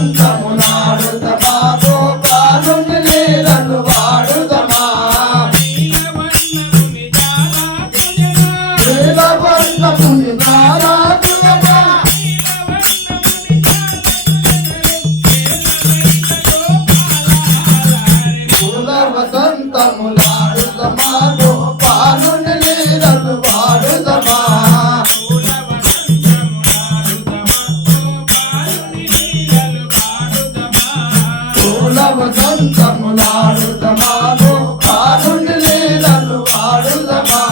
వసంతములాడుదమా గోపాలుని లీలలు వాడుదమా నీలవర్ణముని తారాతులమా పూల వసంతములాడుదమా గోపాలుని లీలలు వాడుదమా వసంతములాడుదమా గోపాలుని లీలలు వాడుదమా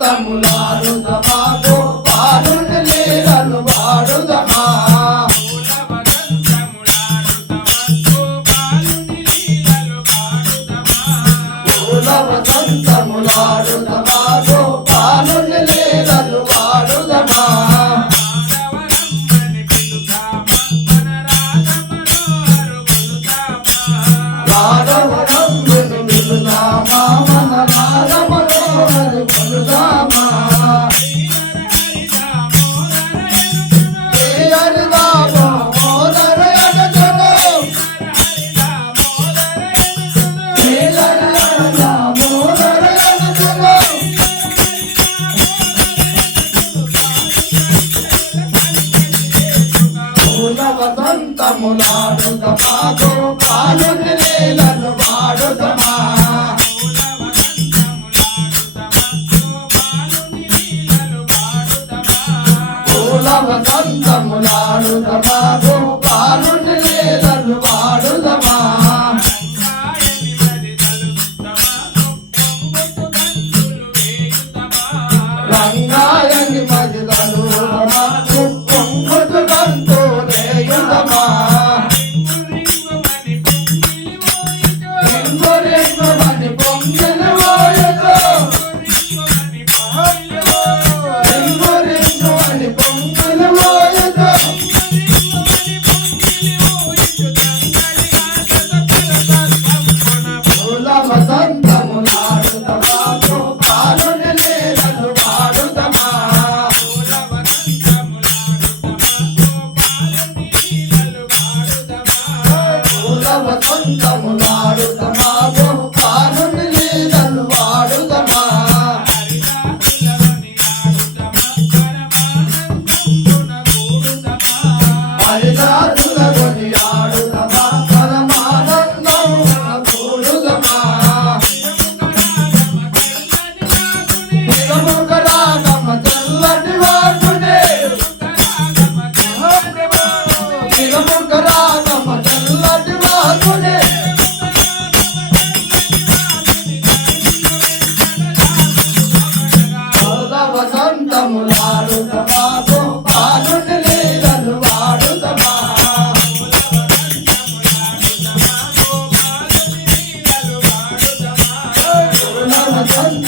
వసంతములాడుదమా గోపాలుని లీలలు వాడుదమా పూల వసంతములాడుదమా గోపాలుని లీలలు వాడుదమా రాఘవరం వినుదామా మన రాఘవరం కొలుదామా వసంతములాడుదమా గోపాలుని లీలలు వాడుదమా పూల వసంతములాడుదమా గోపాలుని లీలలు వాడుదమా రంగాయని మదిదలు పొంగుతు గంతు రేయుదమా రింగురింగుమని పొంగిలి ఓయదు రింగురింగుమని పొంగిలి ఓయదు పూల వసంతములాడుదమా గోపాలుని లీలలు వాడుదమా పూల వసంతములాడుదమా గోపాలుని లీలలు వాడుదమా హరిదాసుల కొనియాడుదమా పరమానందమున కూడుదమా తిరుముఖరాగమ చల్లటి వాసుడే తిరుముఖరాగమ చల్లటి వాసుడే పూల వసంతములాడుదమా గోపాలుని లీలలు వాడుదమా పూల వసంత